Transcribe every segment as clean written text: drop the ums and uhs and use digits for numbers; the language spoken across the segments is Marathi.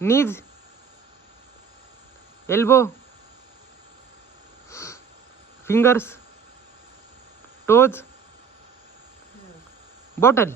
knees, elbow, fingers, toes, bottle.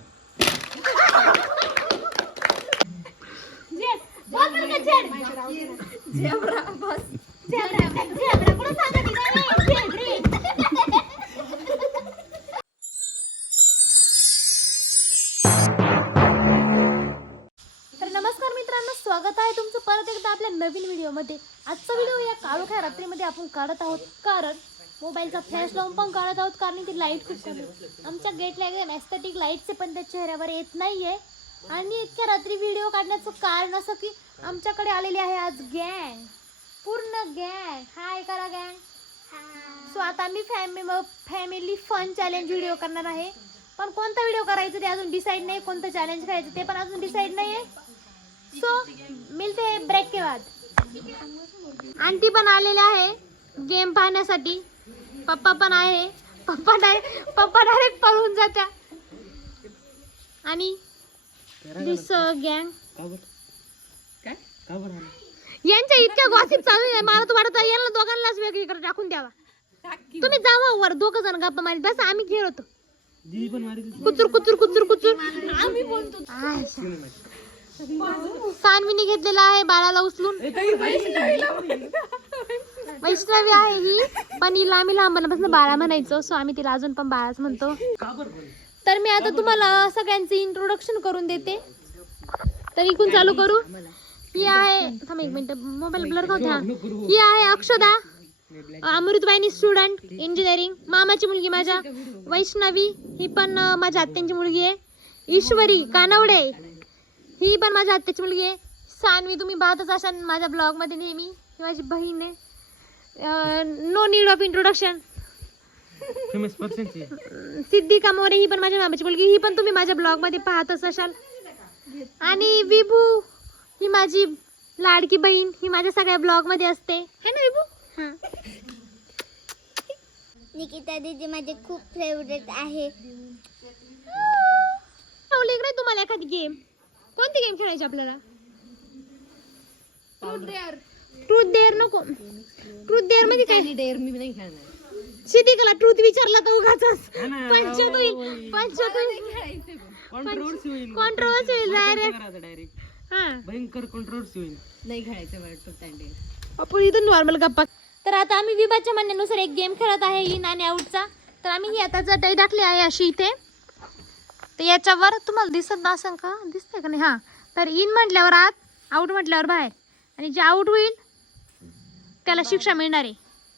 नमस्कार मित्रांनो, स्वागत आहे तुमचं परत एकदा आपल्या नवीन व्हिडिओमध्ये. आजचा व्हिडिओ या काळोख्या रात्रीमध्ये आपण काढत आहोत, कारण मोबाईलचा फ्लॅश लावून पण काढत आहोत, कारण ती लाईट खूप कमी. आमच्या गेटला एकदम एस्थेटिक लाईटचे पण त्या चेहऱ्यावर येत नाहीये. आणि इतक्या रात्री व्हिडिओ काढण्याचं कारण असं की आमच्याकडे आलेली आहे आज गँग, पूर्ण गँग. हाय करा गँग. सो आता मी फॅमिली फन चॅलेंज व्हिडिओ करणार आहे. पण कोणता व्हिडिओ करायचं ते अजून डिसाईड नाही, कोणतं चॅलेंज करायचं ते पण अजून डिसाईड नाही आहे. सो मिलते हैं ब्रेक के बाद. आंटी पण आलेले आहे गेम पाहण्यासाठी, पप्पा पण आहे. पप्पा डायरेक्ट पळून जात्या. आणि दिस गँग यांच्या इतक्या गॉसिप चालू आहे, मला तर वाटतं यांना दोघांनाच वेगळीकडे टाकून द्यावा. तुम्ही जावा वर, दोघ जण गप्पा मारीत बस, आम्ही खेळ होतो. कुचूर कुचूर कुचूर कुचूर आम्ही बोलतो. सानवीने घेतलेला आहे बाळाला उचलून. वैष्णवी आहे ही, पण हिला आम्ही लहानपणापासून बाळा म्हणायचो, सो आम्ही तिला अजून पण बाळाच म्हणतो. तर मी आता तुम्हाला सगळ्यांचे इंट्रोडक्शन करून देते. तर इकडून चालू करू. ही आहे, थांब एक मिनिट, मोबाईल ब्लर होता. ही आहे अक्षदा, अमृतवाहिनी स्टुडंट इंजिनिअरिंग, मामाची मुलगी माझ्या. वैष्णवी ही पण माझ्या आत्यांची मुलगी आहे. ईश्वरी कानवडे ही पण माझ्या आत्याची मुलगी आहे. सानवी तुम्ही पाहतच असाल माझ्या ब्लॉग मध्ये नेहमी, ही माझी बहीण आहे. No need of introduction. Siddhika More ही पण माझ्या मामाची मुलगी, ही पण तुम्ही माझ्या ब्लॉग मध्ये पाहतच असाल. आणि विभू ही माझी लाडकी बहीण, ही माझ्या सगळ्या ब्लॉग मध्ये असते, है ना विभू? हा. निकिता दीदी माझे खूप फेवरेट आहे. इकडे तुम्हाला एखादी गेम, कोणती गेम खेळायची आपल्याला? ट्रूथ डेअर नको. ट्रूथ डेअर मध्ये काय? डेअर मी नाही खेळणार. सिद्धिकाला ट्रूथ विचारला तर उगाचच पंचायत होईल. कॉन्ट्रोवर्सी होईल डायरेक्ट. हा, भयंकर कॉन्ट्रोवर्सी होईल. नाही खेळायचं ट्रूथ अँड डेअर. आपण इथं नॉर्मल गप्पा. तर आता आम्ही विभाच्या म्हणण्यानुसार एक गेम खेळत आहे, इन आणि आऊटचा. तर आम्ही ही आता चटई टाकली आहे अशी इथे. तर याच्यावर तुम्हाला दिसत नसेल का, दिसतंय का नाही? हां, तर इन म्हटल्यावर आत, आऊट म्हटल्यावर बाहेर. आणि जे आऊट होईल त्याला शिक्षा मिळणार आहे,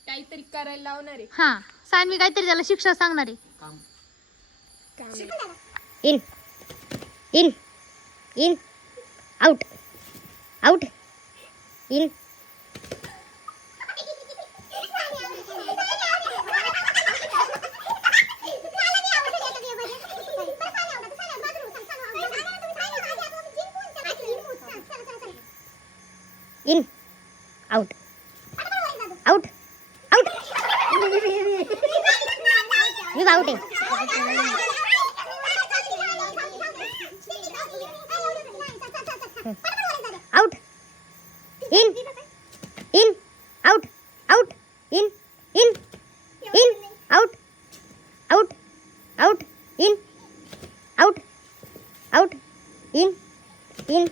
काहीतरी करायला लावणार आहे. हां, सानवी काहीतरी त्याला शिक्षा सांगणार आहे. In in in out out in. In out out out. मी आउट आहे. Out in in out out in in in out out out in out out in in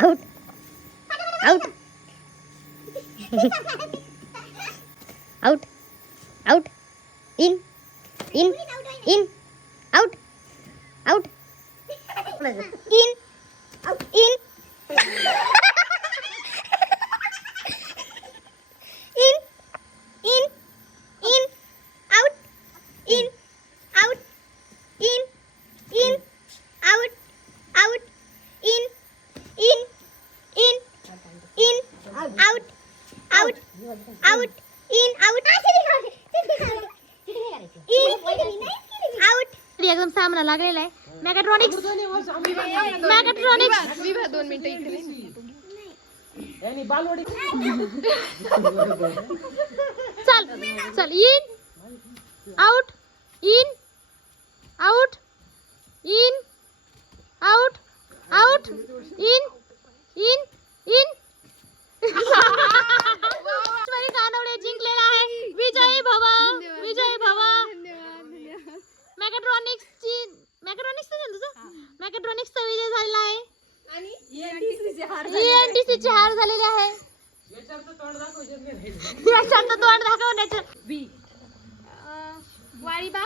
out out out out in in in out out in in in in in out in out in in out out in in in in out out out in out out. एकदम सामना लागलेला आहे. मॅगाट्रॉनिक्स 2 मिनिटं इकडे. चल चल. In out in out in out out in in ENTC चे हार झालेले आहे. याच्यावर तोंड दाखव. याच्यात तोंड दाखवण्याचं. वाळीबा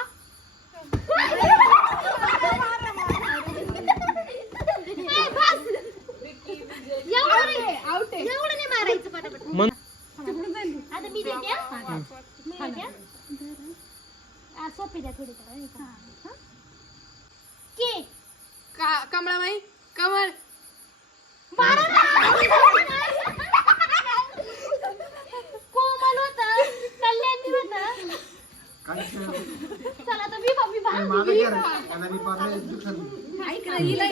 एवढं नाही मारायचं पटापट. मन आता मी देते हा. मी देते हा. सोपे द्या थोडी के कमळाबाई कमळ कोमल होता, कल्याणी होता. चला आता ऐक ना, हिला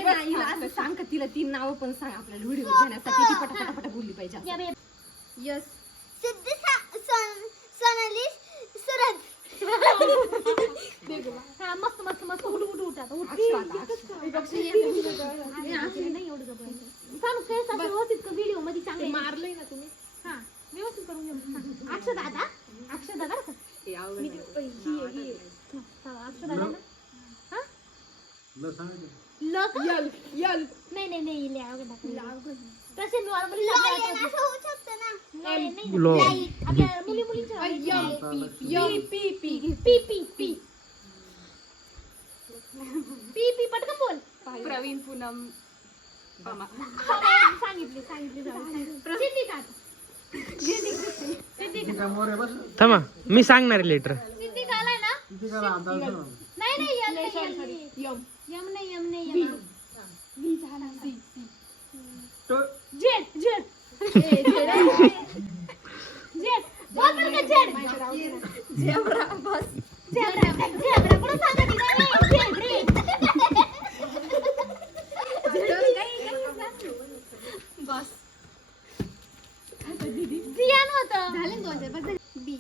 असं सांग का तिला 3 नावं पण सांग आपल्याला व्हिडिओ घेण्यासाठी. ती पटापट बोलली पाहिजे. यस सिद्धी सोनाली सूरज. हा मस्त मस्त मस्त उठ आता उठ. नाही एवढं जबरदस्त. सांग काय सांग व्यवस्थित व्हिडिओ मध्ये चांगले मारलंय ना तुम्ही. हा व्यवस्थित करून घे. अक्षदादा अक्षदादा बरं का. अक्षदादा ना हा लक यल नाही नाही नाही लय अवघड दाखवलं. तसे नॉर्मली असं होऊ शकतं ना. नाही नाही लो. आपल्या मुली मुलींच्या P P P P P P पटकन बोल. प्रवीण पूनम मामा. सांगितली सिद्धिका थांबा मी सांगणार लेटर. सिद्धिका आलाय ना. नाही नाही यम नाही यम. जेड जेड जेड बोल बरं का जेड. झेब्रा बस. जेब्रा जेब्रा कोण सांगत नाही जेड रे. बस जियान होतं. झाले 2000 बी.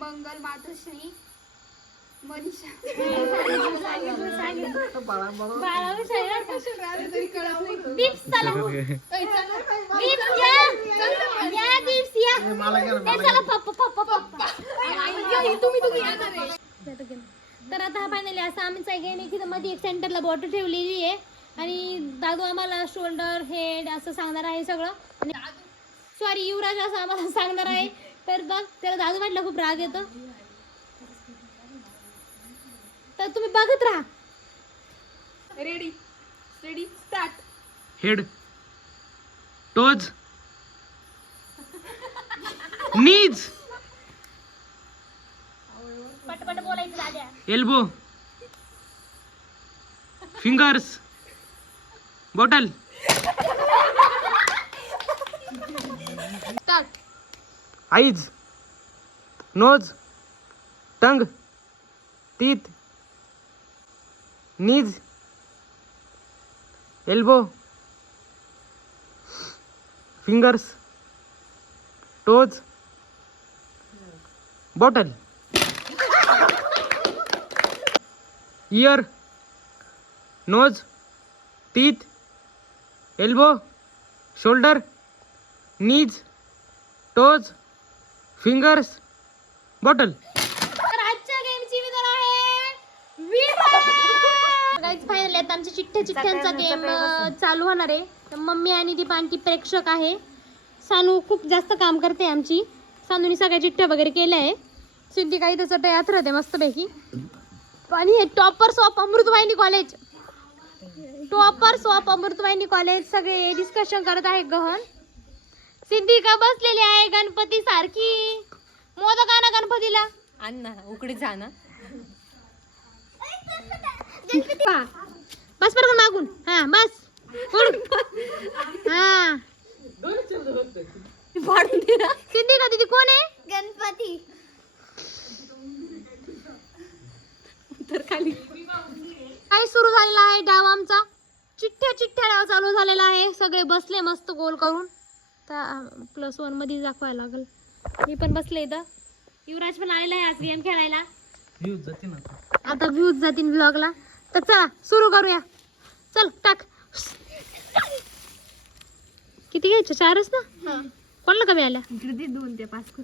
मंगल मातोश्री मनीषा. बाळावर शरीरात तरी कळत नाही. दीप्स चला दीप्स या दीप्स या. ए, चला पप्पा पप्पा. तुम्ही येणार आहे. तर आता हा फायनली असा आमचा गेम आहे की मध्ये एक सेंटरला बॉटल ठेवलेली आहे आणि दादू आम्हाला शोल्डर हेड असं सांगणार आहे सगळं. आणि सॉरी युवराज असं आम्हाला सांगणार आहे. तर बघ त्याला दादू म्हटलं खूप राग येतो. तर तुम्ही बघत राहा. Ready start. Head toes knees पटपट बोलायचं दाद्या. Elbow fingers bottle start. Eyes nose tongue teeth knees elbow fingers toes bottle ear nose teeth elbow shoulder knees toes fingers bottle. तर आजच्या गेमची विनर आहे गाईज. फायनली आता आमच्या चिठ्ठ्यांचा गेम चालू होणार आहे. तर मम्मी आणि दीपांकी प्रेक्षक आहे. सानू खूप जास्त काम करते आमची. सानूनी सगळ्या चिठ्ठ्या वगैरे केल्या आहे. सिद्धी काही त्याचं तयार राहते मस्तपैकी. आणि हे toppers of Amrutvahini college. Toppers of Amrutvahini college सगळे डिस्कशन करत आहे गहन. सिद्धिका बसलेली आहे गणपती सारखी. मोदक आणा गणपतीला. अण्णा उकडीत जा ना. बस बरोबर मागून. हा बस उड. हा सिद्धिका दीदी कोण आहे. गणपती. तर खाली काय सुरू झालेला आहे डाव आमचा. चिठ्ठ्या डाव चालू झालेला आहे. सगळे बसले मस्त गोल करून. +1 मध्ये दाखवायला लागल. मी पण बसले इथं. युवराज पण आलेला आहे आज गेम खेळायला. आता व्ह्यूज जातील ब्लॉगला. तर चला सुरू करूया. चल टाक. किती घ्यायच्या? 4च ना? कोणाला कमी आल्या? इकडे दे 2 ते 5 कर.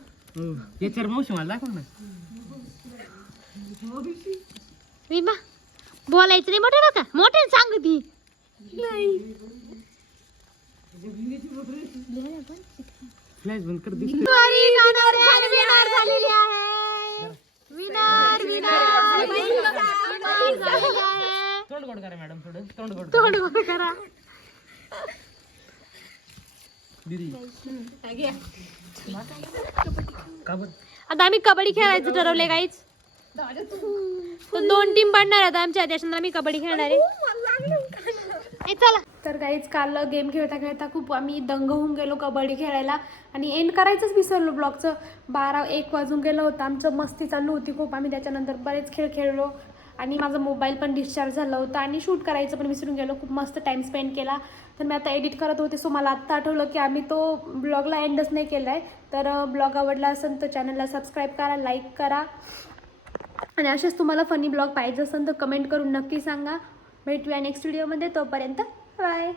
याच्यावर मावशी मला दाखव ना. विमा बोलायचं नाही मोठे बघा, मोठे सांग ती. फ्लॅश बंद कर दे. विनर झालेली आहे. तोंड गोड करा मॅडम, थोडं तोंड गोड तोंड गोड करा. दीदी. का बरं? आता आम्ही कबड्डी खेळायचं ठरवले गाईच. तर 2 टीम पडणार आहेत आमच्या, त्याच्यानंतर आम्ही कबड्डी खेळणार आहे. चला तर गाईच, काल गेम खेळता खेळता खूप आम्ही दंग होऊन गेलो कबड्डी खेळायला आणि एंड करायचंच विसरलो ब्लॉगचं. 12-1 वाजून गेलं होतं. आमचं मस्ती चालू होती खूप. आम्ही त्याच्यानंतर बरेच खेळ खेळलो आणि माझा मोबाईल पण डिस्चार्ज झाला होता आणि शूट करायचं पण विसरून गेलो. खूप मस्त टाईम स्पेंड केला. तर मी आता एडिट करत होते, सो मला आत्ता आठवलं की आम्ही तो ब्लॉगला एंडच नाही केला आहे. तर ब्लॉग आवडला असेल तर चॅनलला सबस्क्राईब करा, लाईक करा आणि असेच तुम्हाला फनी ब्लॉग पाहिजे असेल तर कमेंट करून नक्की सांगा. भेटूया नेक्स्ट व्हिडिओमध्ये. तोपर्यंत बाय.